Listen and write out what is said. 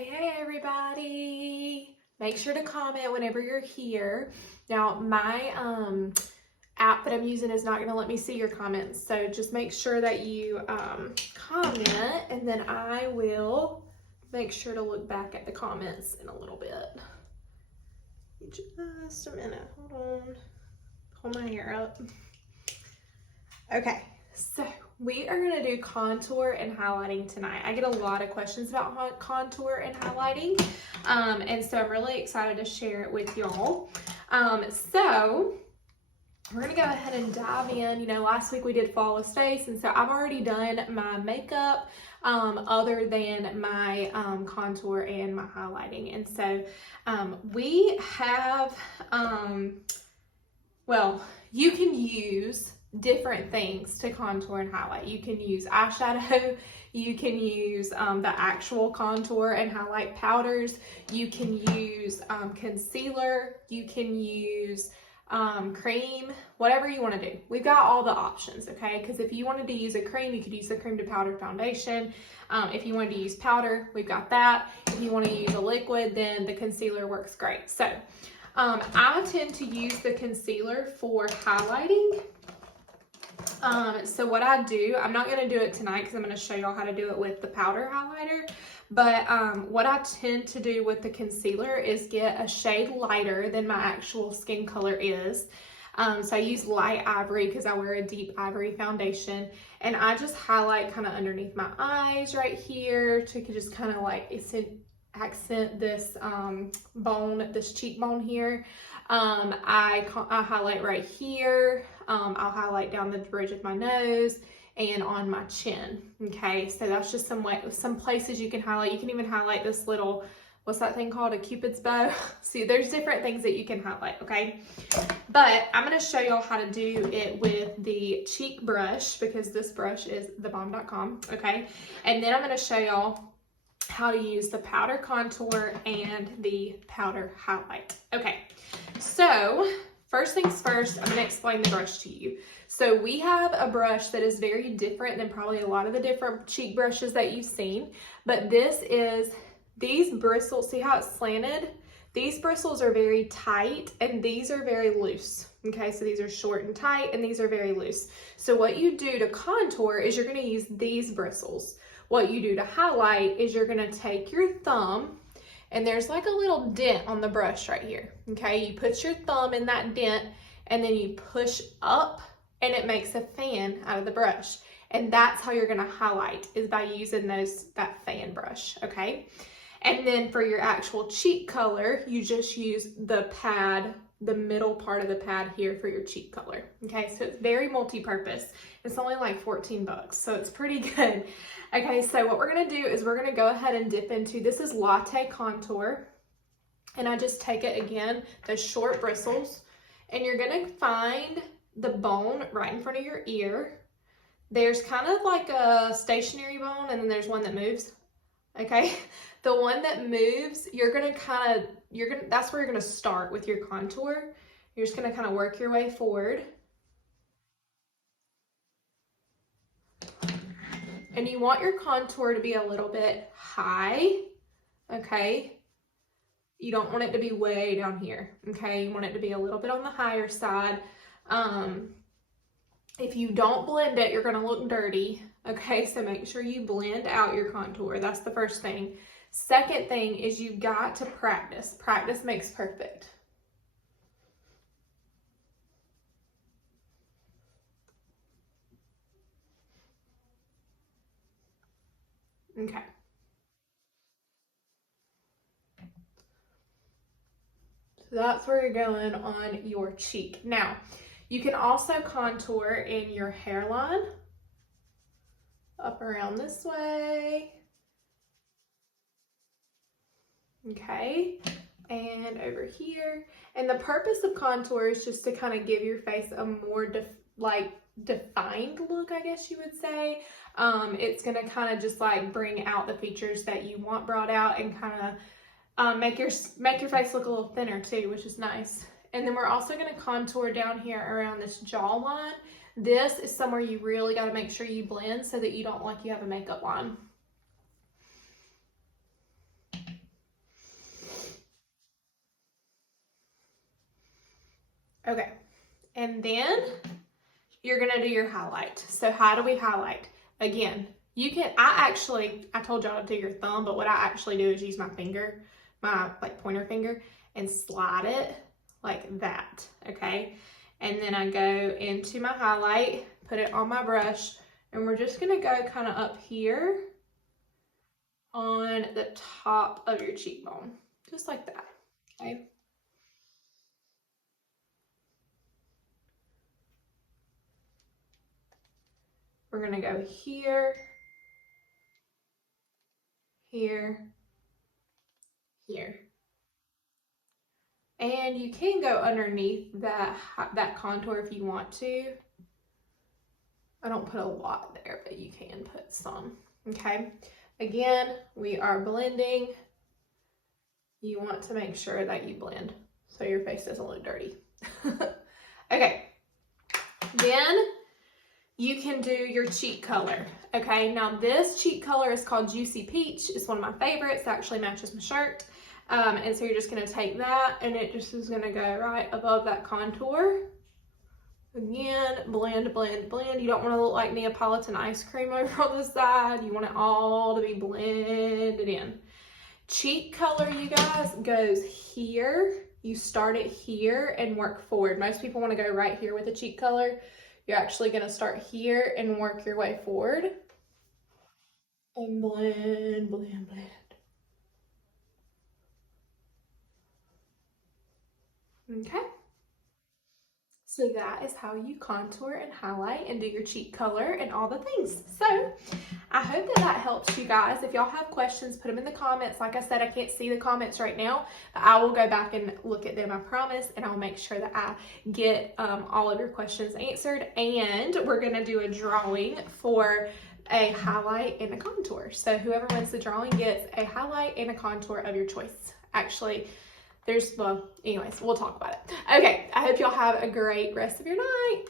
Hey everybody. Make sure to comment whenever you're here. Now my app that I'm using is not going to let me see your comments, so just make sure that you comment, and then I will make sure to look back at the comments in a little bit. Just a minute. Hold on. Hold my hair up. Okay, so we are going to do contour and highlighting tonight. I get a lot of questions about contour and highlighting, and so I'm really excited to share it with y'all. So we're going to go ahead and dive in. You know, last week we did flawless face, and so I've already done my makeup other than my contour and my highlighting. And so we have, well, you can use different things to contour and highlight. You can use eyeshadow, you can use the actual contour and highlight powders, you can use concealer, you can use cream, whatever you want to do. We've got all the options, okay? Because if you wanted to use a cream, you could use the cream to powder foundation. If you wanted to use powder, we've got that. If you want to use a liquid, then the concealer works great. So I tend to use the concealer for highlighting. So what I do, I'm not going to do it tonight because I'm going to show y'all how to do it with the powder highlighter, but what I tend to do with the concealer is get a shade lighter than my actual skin color is. So I use light ivory because I wear a deep ivory foundation, and I just highlight kind of underneath my eyes right here to just kind of like accent this bone, this cheekbone here. I highlight right here. I'll highlight down the bridge of my nose and on my chin. Okay, so that's just some places you can highlight. You can even highlight this little, what's that thing called? A Cupid's bow. See, there's different things that you can highlight, okay? But I'm going to show y'all how to do it with the cheek brush, because this brush is thebomb.com, okay? And then I'm going to show y'all how to use the powder contour and the powder highlight. Okay, so first things first, I'm going to explain the brush to you. So we have a brush that is very different than probably a lot of the different cheek brushes that you've seen, but this is, these bristles, see how it's slanted? These bristles are very tight and these are very loose. Okay, so these are short and tight and these are very loose. So what you do to contour is you're going to use these bristles. What you do to highlight is you're going to take your thumb, and there's like a little dent on the brush right here. Okay, you put your thumb in that dent and then you push up and it makes a fan out of the brush. And that's how you're going to highlight, is by using that fan brush. Okay, and then for your actual cheek color, you just use the pad, the middle part of the pad here for your cheek color. Okay, so it's very multi-purpose. It's only like 14 bucks, so it's pretty good. Okay, so what we're gonna do is we're gonna go ahead and dip into, this is Latte Contour, and I just take it again, the short bristles, and you're gonna find the bone right in front of your ear. There's kind of like a stationary bone, and then there's one that moves. Okay, the one that moves, you're gonna that's where you're gonna start with your contour. You're just gonna kind of work your way forward. And you want your contour to be a little bit high, okay? You don't want it to be way down here, okay? You want it to be a little bit on the higher side. If you don't blend it, you're gonna look dirty, okay? So make sure you blend out your contour. That's the first thing. Second thing is you've got to practice. Practice makes perfect. Okay. So that's where you're going on your cheek. Now, you can also contour in your hairline, up around this way. Okay, and over here. And the purpose of contour is just to kind of give your face a more defined look, I guess you would say. It's gonna kind of just like bring out the features that you want brought out, and kind of make your face look a little thinner too, which is nice. And then we're also gonna contour down here around this jawline. This is somewhere you really got to make sure you blend so that you don't look like you have a makeup line. Okay, and then you're gonna do your highlight. So how do we highlight? Again, you can, I told y'all to do your thumb, but what I actually do is use my finger, my like pointer finger, and slide it like that, okay? And then I go into my highlight, put it on my brush, and we're just gonna go kind of up here on the top of your cheekbone, just like that, okay? We're gonna go here, here, here. And you can go underneath that contour if you want to. I don't put a lot there, but you can put some, okay? Again, we are blending. You want to make sure that you blend so your face doesn't look dirty. Okay, then you can do your cheek color, okay? Now this cheek color is called Juicy Peach. It's one of my favorites. It actually matches my shirt. And so you're just gonna take that and it just is gonna go right above that contour. Again, blend, blend, blend. You don't wanna look like Neapolitan ice cream over on the side. You want it all to be blended in. Cheek color, you guys, goes here. You start it here and work forward. Most people wanna go right here with the cheek color. You're actually gonna start here and work your way forward. And blend, blend, blend. Okay, so that is how you contour and highlight and do your cheek color and all the things. So I hope that helps you guys. If y'all have questions, put them in the comments. Like I said, I can't see the comments right now, but I will go back and look at them, I promise, and I'll make sure that I get all of your questions answered. And we're gonna do a drawing for a highlight and a contour. So whoever wins the drawing gets a highlight and a contour of your choice. Actually, well, anyways, we'll talk about it. Okay, I hope y'all have a great rest of your night.